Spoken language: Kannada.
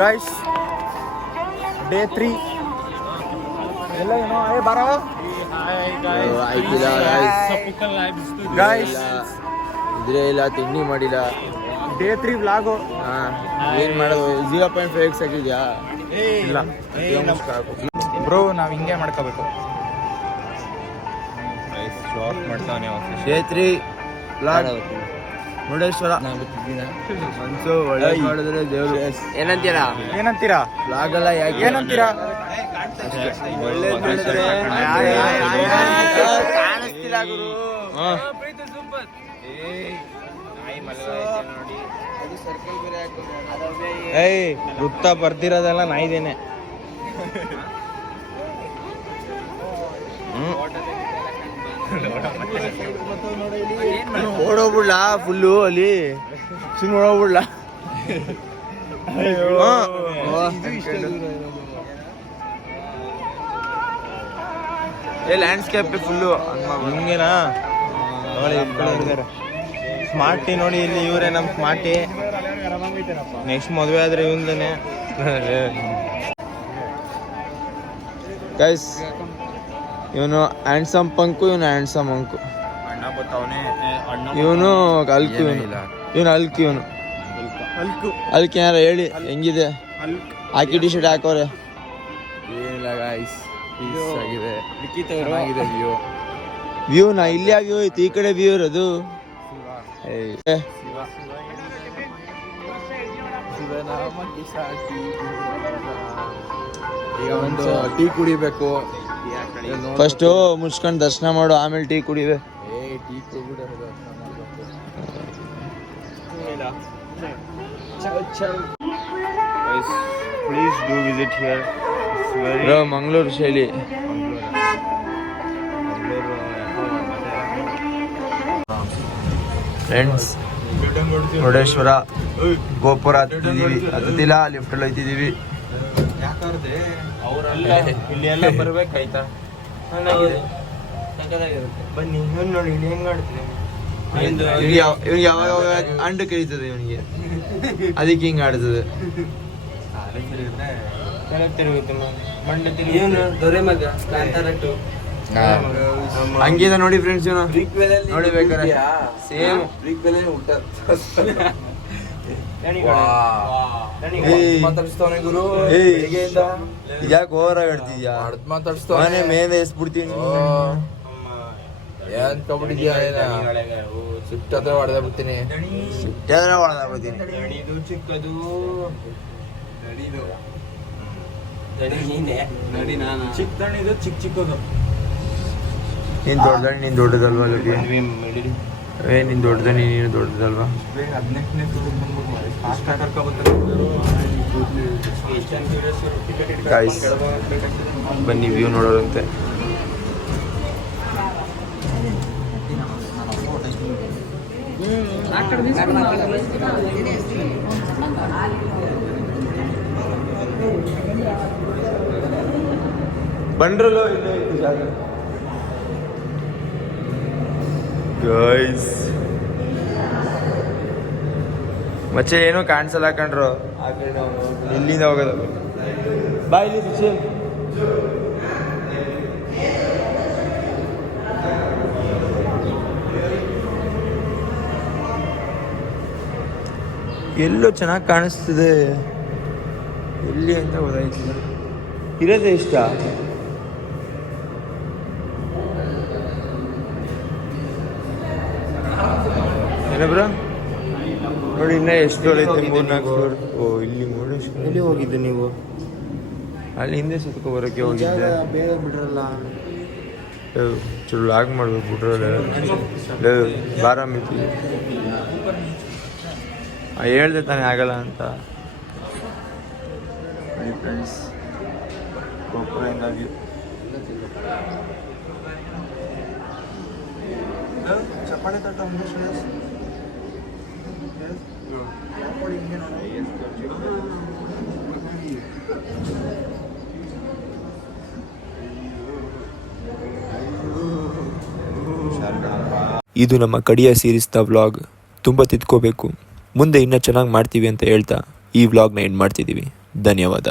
ಗೈಸ್ ಡೇ 3 ಎಲ್ಲ ಏನೋ ಬಾರ ಗೈಸ್ ಇದ್ರೆ ಇಲ್ಲ ತಿಂಡಿ ಮಾಡಿಲ್ಲ. Day 3 vlog. ಏನು ಮಾಡೋದು 0.5x ಆಗಿದೆಯಾ? ಇಲ್ಲ ಬ್ರೋ, ನಾವು ಹಿಂಗೆ ಮಾಡ್ಕೋಬೇಕು. Day 3 vlog Murudeshwar. ಮನ್ಸು ಒಳ್ಳೆ ಮಾಡಿದ್ರೆ ದೇವ್ರು. ಏನಂತೀರಾ ವ್ಲಾಗ್ ಎಲ್ಲ ಯಾಕೆ ಏನಂತೀರಾ? ಕಾಣಿಸ್ತಿಲ್ಲ ಗುರು. ವೃತ್ತ ಬರ್ತಿರೋದೆಲ್ಲ ನಾಯಿದೇನೆ. ಓಡೋಗ್ಬಿಡ್ಲ ಫುಲ್ಲು ಅಲ್ಲಿ ಸುಮ್ಮನೆ ಓಡೋಗ್ಬಿಡ್ಲ. Landscape full ಹಿಂಗೇನಾ? ಸ್ಮಾರ್ಟಿ ನೋಡಿ, ಇಲ್ಲಿ ಇವರೇ ನಮ್ಮ ಸ್ಮಾರ್ಟಿ. ನೆಕ್ಸ್ಟ್ ಮದುವೆ ಆದ್ರೆ ಇವಂದೇನೆ. ಗೈಸ್ ಇವನು ಹ್ಯಾಂಡ್ಸಮ್ ಪಂಕು, ಇವನು ಹ್ಯಾಂಡ್ಸಮ್ ಅಂಕು. ಇವನು ಅಲ್ಕು, ಇವನು ಅಲ್ಕು. ಇವನು ಅಲ್ಕ್ ಏನಾರ ಹೇಳಿ ಹೆಂಗಿದೆ? ಹಾಕಿ ಟಿ ಶರ್ಟ್ ಹಾಕೋರೆ. ಏನಿಲ್ಲ ಗಾಯ್ಸ್, ಪೀಸ್ ಆಗಿದೆ. ವ್ಯೂ ನಾ ಇಲ್ಲಿ ವ್ಯೂ ಐತಿ, ಈ ಕಡೆ ವ್ಯೂ ಇರೋದು. ಈಗ ಒಂದು ಟೀ ಕುಡಿಬೇಕು. ಫಸ್ಟು ಮುಚ್ಕೊಂಡು ದರ್ಶನ ಮಾಡು, ಆಮೇಲೆ ಟೀ ಕುಡಿವೆ. Tea please do visit here. Mangaluru ಶೈಲಿ. ಫ್ರೆಂಡ್ಸ್, ಮುರುಡೇಶ್ವರ ಗೋಪುರ ಹತ್ತಿಲ್ಲ, ಲಿಫ್ಟಲ್ಲಿ ಹೋಯ್ತಿದ್ದೀವಿ. ಇಲ್ಲಿ ಎಲ್ಲ ಬರ್ಬೇಕಾಯ್ತಾ? ಬನ್ನಿ ನೋಡಿ ಇಲ್ಲಿ ಹೆಂಗ್ ಆಡ್ತೀನಿ. ಇವ್ನಿಗೆ ಯಾವಾಗ ಅಂಡು ಕರೀತದೆ ಇವನಿಗೆ, ಅದಕ್ಕೆ ಹಿಂಗೆ ಆಡ್ತದೆ. ಹಂಗಿದೆ ನೋಡಿ ಫ್ರೆಂಡ್ಸ್, ಇವನು ನೋಡಿ ಬೇಕಾರೆ ಸೇಮ್ ಯಾಕೆ ಓವರ್ ಆಗಿ ಆಡ್ತಿದ್ಯಾ? ಮಾತಾಡ್ಸ್ತಾನೆ ಮೇಲೆ ಎಸ್ಬಿಡ್ತೀನಿ. ಏನ್ ಕಬಡ್ಡಿದ್ಯಾ? ಸಿಟ್ಟಾದ್ರೆ ಹೊಡೆದ ಬಿಡ್ತೀನಿ. ಸಿಟ್ಟಾದ್ರೆ ಹೊಡೆದ ಬಿಡ್ತೀನಿ. ಚಿಕ್ಕದು ಚಿಕ್ಕದಣಿದು ಚಿಕ್ಕದು. ನೀನ್ ದೊಡ್ಡದಣ್ಣ, ನೀನ್ ದೊಡ್ಡದಲ್ವಾ? ನೀನ್ ದೊಡ್ಡದ, ನೀನು ದೊಡ್ಡದಲ್ವಾ? ಗಾಯ್ಸ್ ಬನ್ನಿ ವ್ಯೂ ನೋಡೋರಂತೆ. ಬಂಡ್ರಲ್ಲೋ ಇಲ್ಲೇ ಇತ್ತು ಜಾಗ. ಗೈಸ್ ಮಚ್ಚೆ ಏನೋ ಕಾಣಿಸಲ್ಲ ಕಂಡ್ರು. ಇಲ್ಲಿಂದ ಹೋಗೋದು ಬಾಯ್ಲಿ ಸುಶೀಲ್. ಎಲ್ಲೋ ಚೆನ್ನಾಗಿ ಕಾಣಿಸ್ತಿದೆ, ಎಲ್ಲಿ ಅಂತ ಗೊತ್ತಾಯ್ತಿಲ್ಲ. ಇರೋದೇ ಇಷ್ಟ. ಏನಬ್ರ ನೋಡಿ, ಇನ್ನ ಎಷ್ಟು ಐತೆ? 3-4 ಫ್ಲೋರ್. ಓ, ಇಲ್ಲಿ ಮುರುಡೇಶ್ವರ. ಎಲ್ಲಿ ಹೋಗಿದ್ದೆ ನೀವು? ಅಲ್ಲಿ ಹಿಂದೆ ಸುತ್ಕೊ ಬರೋಕ್ಕೆ ಹೋಗಿದ್ದೆ. ಬೇಗ ಬಿಡ್ರಲ್ಲ. ಚೂರು ಲಾಗ್ ಮಾಡ್ಬೇಕು ಬಿಟ್ರಲ್ಲ. ಬಾರ ಮಿತಿ ಹೇಳ್ದೆ ತಾನೇ ಆಗಲ್ಲ ಅಂತ. ಫ್ರೆಂಡ್ಸ್, ಗೋಪುರದಿಂದ ವ್ಯೂ. ಚಪ್ಪಾಳೆ ತಟ್ಟ ಇದು ನಮ್ಮ ಕಡಿಯ ಸೀರೀಸ್ನ ವ್ಲಾಗ್. ತುಂಬ ತಿದ್ಕೋಬೇಕು, ಮುಂದೆ ಇನ್ನೂ ಚೆನ್ನಾಗಿ ಮಾಡ್ತೀವಿ ಅಂತ ಹೇಳ್ತಾ ಈ ವ್ಲಾಗ್ನ ಎಂಡ್ ಮಾಡ್ತಿದ್ದೀವಿ. ಧನ್ಯವಾದ.